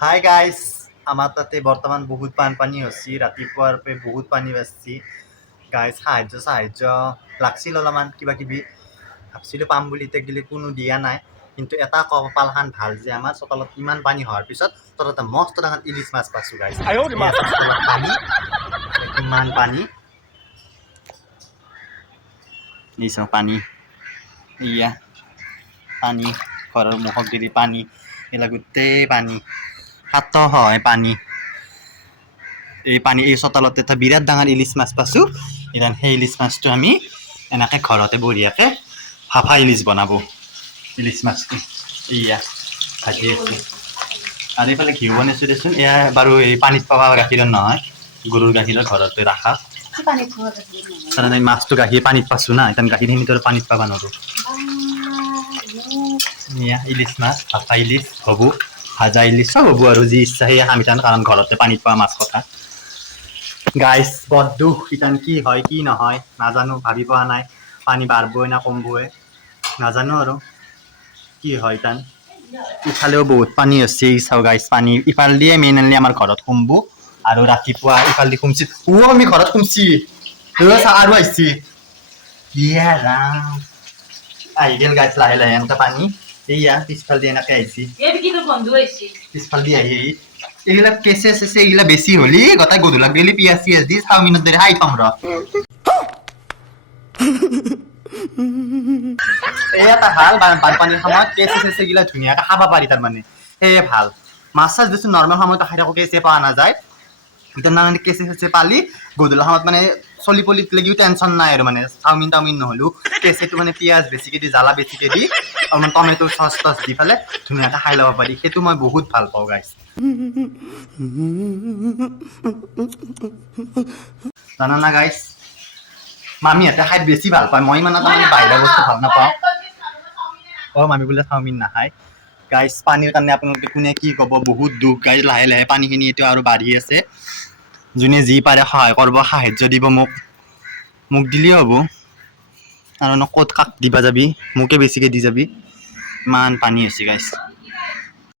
Hi guys, আমাৰ তাতে বৰ্তমান বহুত বানপানী হৈছে। ৰাতিপুৱাৰ পৰা বহুত পানী বাঢ়িছে গাইজ। সাহায্য লাগছিল, অলপমান কিবা কিবি ভাবছিলোঁ পাম বুলি, এতিয়া গিলি কোনো দিয়া নাই। কিন্তু এটা কপালখান ভাল যে আমাৰ চোতালত ইমান পানী হোৱাৰ পিছত তলতে মস্ত ডাঙৰ ইলিচ মাছ পাইছোঁ গাইজ। চোতালত পানী, কিমান পানী দিছোঁ, পানী ইয়া পানী, ঘৰৰ মুখত গিলি পানী, এইলা গোটেই পানী, সাত হয় পানী। এই চোতালতে এটা বিৰাট ডাঙৰ ইলিচ মাছ পাইছোঁ। এতিয়া সেই ইলিচ মাছটো আমি এনেকৈ ঘৰতে বঢ়িয়াকৈ ভাফা ইলিচ বনাব। ইলিচ মাছটো ইয়া ভাজি আছোঁ। আৰু এইফালে ঘিউ বনাইছোঁ দেচোন। এয়া বাৰু এই পানীত পাবা গাখীৰৰ নহয়, গৰুৰ গাখীৰৰ ঘৰতে ৰাখা। তাৰমানে মাছটো গাখীৰ পানীত পাইছোঁ না, এতিয়া গাখীৰখিনিতো আৰু পানীত পাবা নোৱাৰোঁ। এয়া ইলিচ মাছ, ভাফা ইলিচ হ'ব, ভাজা ইলিচ চব হ'ব আৰু যি ইচ্ছা সেয়া খাম। কাৰণ ঘৰতে পানীত পোৱা মাছ কথা গাইজ। বৰ দুখ, ইতান কি হয় কি নহয় নাজানো, ভাবি পোৱা নাই। পানী বাঢ়বই না কমবই নাজানো, আৰু কি হয় ইতান। ইফালেও বহুত পানী হৈছে চাও গাইজ। পানী ইফাল দিয়ে মেইনলি আমাৰ ঘৰত সোমব, আৰু ৰাতিপুৱা ইফাল দি সোমচি আমি ঘৰত সোমচি আৰু আহিছে। ইয়া ৰাম, আহি গেল গাইজ লাহে লাহে এনেকে পানী। এইয়া পিছফাল দি এনেকে আহিছে, পিছফাল দি আহি এইবিলাক কেঁচে চেচে এইগিলা বেছি হলি গোটাই গধূলাক গেলি পিয়াজ চিয়াজ দি চাওমিনত দৰে খাই থম ৰ। এই এটা ভাল বানপানীৰ সময়ত কেঁচে চেচে গিলা ধুনীয়াকে খাব পাৰি, তাৰমানে সেয়ে ভাল। মাছ চাছ বেছি নৰ্মেল সময়ত খাই থাকো, কেঁচে পোৱা নাযায়। এতিয়া মানে কেঁচে চেচে পালি গধূলা সময়ত মানে চলি পলিত লাগিও টেনচন নাই, আৰু মানে চাওমিন টাওমিন নহ'লেও কেঁচেটো মানে পিঁয়াজ বেছিকে দি, জ্বালা বেছিকে দি, অলপমান টমেটো চচ টচ দি পেলাই ধুনীয়াকৈ খাই ল'ব পাৰি। সেইটো মই বহুত ভাল পাওঁ গাইজ। জানানা গাইজ, মামীহঁতে খাই বেছি ভাল পায়, মই ইমান এটা মানে বাহিৰা বস্তু ভাল নাপাওঁ। মামী বোলে চাওমিন নাখায় গাইজ। পানীৰ কাৰণে আপোনালোকে কোনে কি ক'ব, বহুত দুখ গাইজ। লাহে লাহে পানীখিনি এতিয়া আৰু বাঢ়ি আছে। যোনে যি পাৰে সহায় কৰিব, সাহায্য দিব মোক দিলেই হ'ব। আৰু ক'ত কাক দিবা যাবি, মোকে বেছিকৈ দি যাবি। ইমান পানী হৈছে গাইজ।